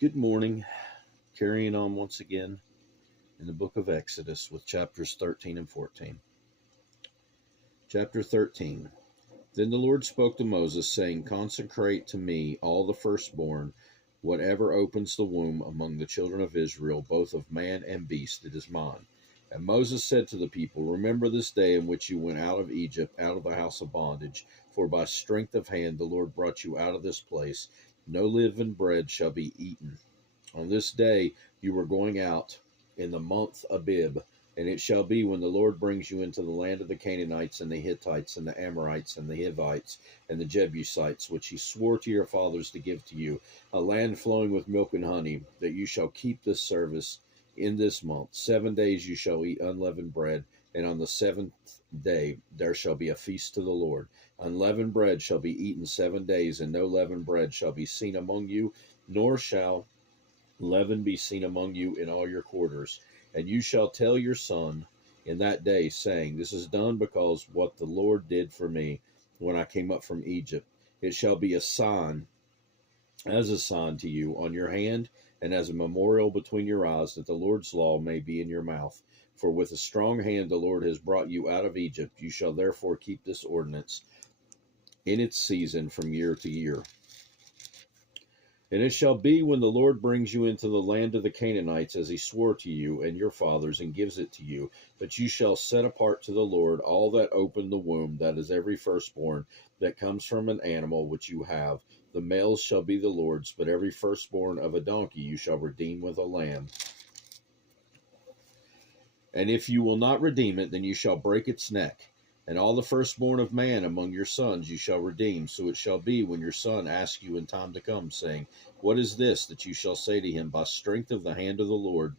Good morning. Carrying on once again in the book of Exodus with chapters 13 and 14. Chapter 13. Then the Lord spoke to Moses, saying, Consecrate to me all the firstborn, whatever opens the womb among the children of Israel, both of man and beast, it is mine. And Moses said to the people, Remember this day in which you went out of Egypt, out of the house of bondage, for by strength of hand the Lord brought you out of this place. No living bread shall be eaten. On this day you were going out in the month Abib, and it shall be when the Lord brings you into the land of the Canaanites and the Hittites and the Amorites and the Hivites and the Jebusites, which he swore to your fathers to give to you, a land flowing with milk and honey, that you shall keep this service in this month. 7 days you shall eat unleavened bread, and on the seventh day there shall be a feast to the Lord. Unleavened bread shall be eaten 7 days, and no leavened bread shall be seen among you, nor shall leaven be seen among you in all your quarters. And you shall tell your son in that day, saying, This is done because what the Lord did for me when I came up from Egypt. It shall be a sign, as a sign to you on your hand, and as a memorial between your eyes, that the Lord's law may be in your mouth. For with a strong hand the Lord has brought you out of Egypt. You shall therefore keep this ordinance in its season from year to year. And it shall be when the Lord brings you into the land of the Canaanites, as he swore to you and your fathers, and gives it to you, that you shall set apart to the Lord all that open the womb, that is every firstborn that comes from an animal which you have. The males shall be the Lord's, but every firstborn of a donkey you shall redeem with a lamb. And if you will not redeem it, then you shall break its neck. And all the firstborn of man among your sons you shall redeem. So it shall be when your son asks you in time to come, saying, What is this? That you shall say to him, By strength of the hand of the Lord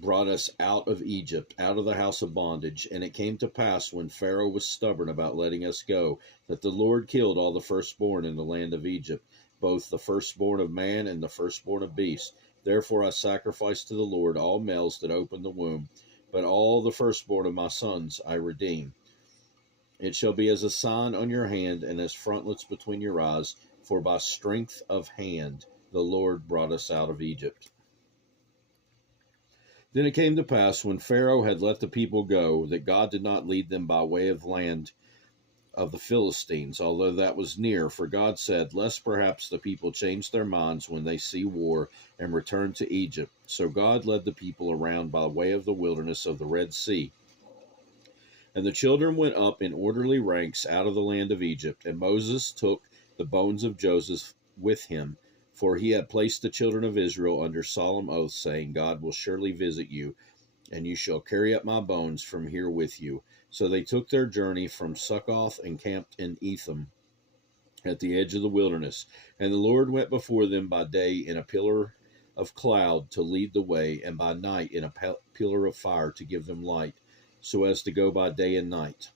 brought us out of Egypt, out of the house of bondage. And it came to pass, when Pharaoh was stubborn about letting us go, that the Lord killed all the firstborn in the land of Egypt, both the firstborn of man and the firstborn of beast. Therefore I sacrifice to the Lord all males that open the womb, but all the firstborn of my sons I redeem. It shall be as a sign on your hand and as frontlets between your eyes, for by strength of hand the Lord brought us out of Egypt. Then it came to pass, when Pharaoh had let the people go, that God did not lead them by way of land of the Philistines, although that was near, for God said, Lest perhaps the people change their minds when they see war, and return to Egypt. So God led the people around by way of the wilderness of the Red Sea. And the children went up in orderly ranks out of the land of Egypt, and Moses took the bones of Joseph with him, for he had placed the children of Israel under solemn oath, saying, God will surely visit you, and you shall carry up my bones from here with you. So they took their journey from Succoth and camped in Etham at the edge of the wilderness. And the Lord went before them by day in a pillar of cloud to lead the way, and by night in a pillar of fire to give them light, so as to go by day and night.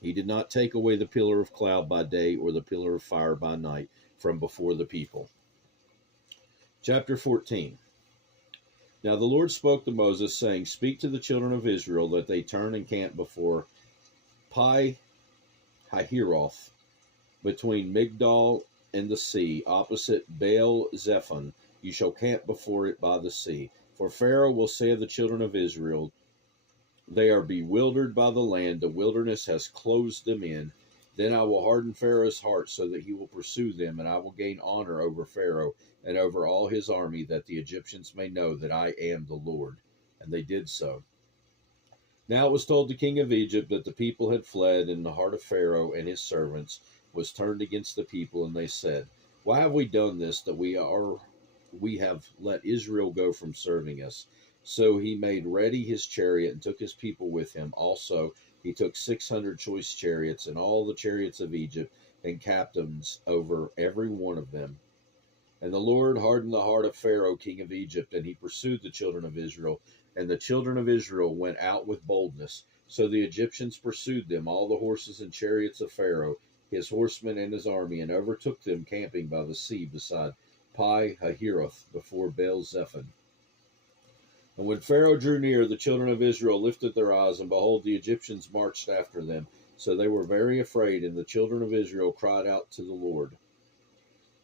He did not take away the pillar of cloud by day or the pillar of fire by night from before the people. Chapter 14. Now the Lord spoke to Moses, saying, Speak to the children of Israel, that they turn and camp before Pi Hahiroth, between Migdol and the sea, opposite Baal Zephon. You shall camp before it by the sea. For Pharaoh will say of the children of Israel, They are bewildered by the land, the wilderness has closed them in. Then I will harden Pharaoh's heart, so that he will pursue them, and I will gain honor over Pharaoh and over all his army, that the Egyptians may know that I am the Lord. And they did so. Now it was told the king of Egypt that the people had fled, and the heart of Pharaoh and his servants was turned against the people, and they said, Why have we done this, that we have let Israel go from serving us? So he made ready his chariot and took his people with him. Also he took 600 choice chariots and all the chariots of Egypt, and captains over every one of them. And the Lord hardened the heart of Pharaoh, king of Egypt, and he pursued the children of Israel. And the children of Israel went out with boldness. So the Egyptians pursued them, all the horses and chariots of Pharaoh, his horsemen and his army, and overtook them camping by the sea beside Pi Hahiroth, before Baal Zephon. And when Pharaoh drew near, the children of Israel lifted their eyes, and behold, the Egyptians marched after them. So they were very afraid, and the children of Israel cried out to the Lord.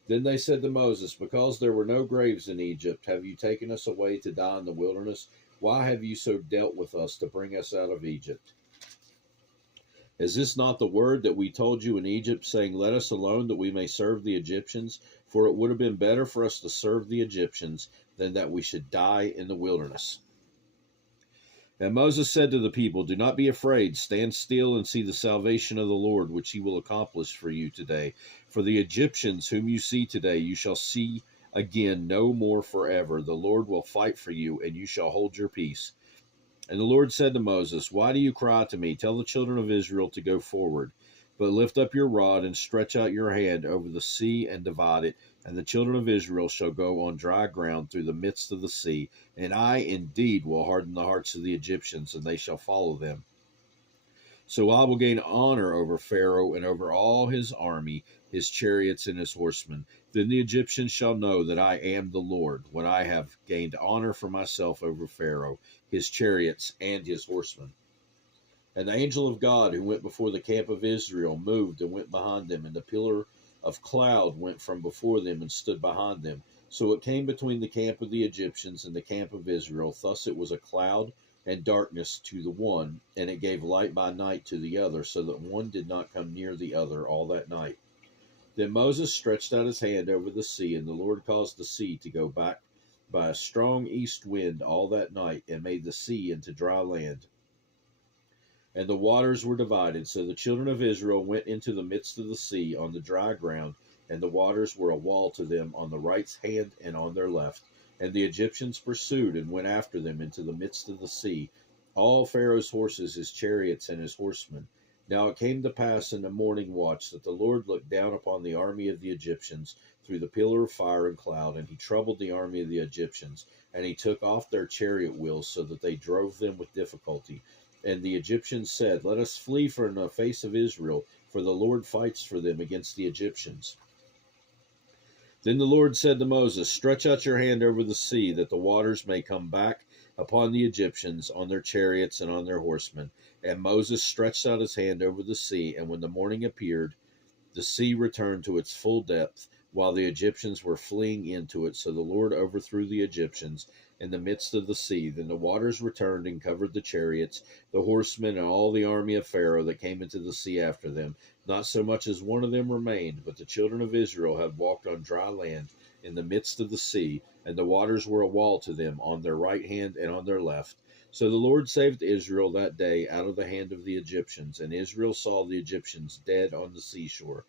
Then they said to Moses, because there were no graves in Egypt, have you taken us away to die in the wilderness? Why have you so dealt with us to bring us out of Egypt? Is this not the word that we told you in Egypt, saying, let us alone that we may serve the Egyptians? For it would have been better for us to serve the Egyptians than that we should die in the wilderness. And Moses said to the people, do not be afraid. Stand still and see the salvation of the Lord, which he will accomplish for you today. For the Egyptians whom you see today, you shall see again no more forever. The Lord will fight for you, and you shall hold your peace. And the Lord said to Moses, why do you cry to me? Tell the children of Israel to go forward. But lift up your rod and stretch out your hand over the sea and divide it, and the children of Israel shall go on dry ground through the midst of the sea. And I indeed will harden the hearts of the Egyptians, and they shall follow them. So I will gain honor over Pharaoh and over all his army, his chariots and his horsemen. Then the Egyptians shall know that I am the Lord, when I have gained honor for myself over Pharaoh, his chariots, and his horsemen. And the angel of God who went before the camp of Israel moved and went behind them, and the pillar of cloud went from before them and stood behind them. So it came between the camp of the Egyptians and the camp of Israel. Thus it was a cloud and darkness to the one, and it gave light by night to the other, so that one did not come near the other all that night. Then Moses stretched out his hand over the sea, and the Lord caused the sea to go back by a strong east wind all that night, and made the sea into dry land. And the waters were divided. So the children of Israel went into the midst of the sea on the dry ground, and the waters were a wall to them on the right hand and on their left. And the Egyptians pursued and went after them into the midst of the sea, all Pharaoh's horses, his chariots, and his horsemen. Now it came to pass in the morning watch that the Lord looked down upon the army of the Egyptians through the pillar of fire and cloud, and he troubled the army of the Egyptians, and he took off their chariot wheels, so that they drove them with difficulty. And the Egyptians said, let us flee from the face of Israel, for the Lord fights for them against the Egyptians. Then the Lord said to Moses, stretch out your hand over the sea, that the waters may come back upon the Egyptians, on their chariots and on their horsemen. And Moses stretched out his hand over the sea, and when the morning appeared, the sea returned to its full depth, while the Egyptians were fleeing into it. So the Lord overthrew the Egyptians in the midst of the sea. Then the waters returned and covered the chariots, the horsemen, and all the army of Pharaoh that came into the sea after them. Not so much as one of them remained, but the children of Israel had walked on dry land in the midst of the sea, and the waters were a wall to them on their right hand and on their left. So the Lord saved Israel that day out of the hand of the Egyptians, and Israel saw the Egyptians dead on the seashore.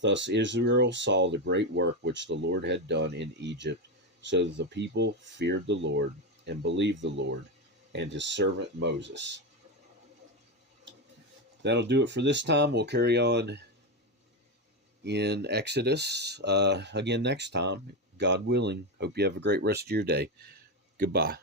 Thus Israel saw the great work which the Lord had done in Egypt, so that the people feared the Lord and believed the Lord and his servant Moses. That'll do it for this time. We'll carry on in Exodus again next time, God willing. Hope you have a great rest of your day. Goodbye.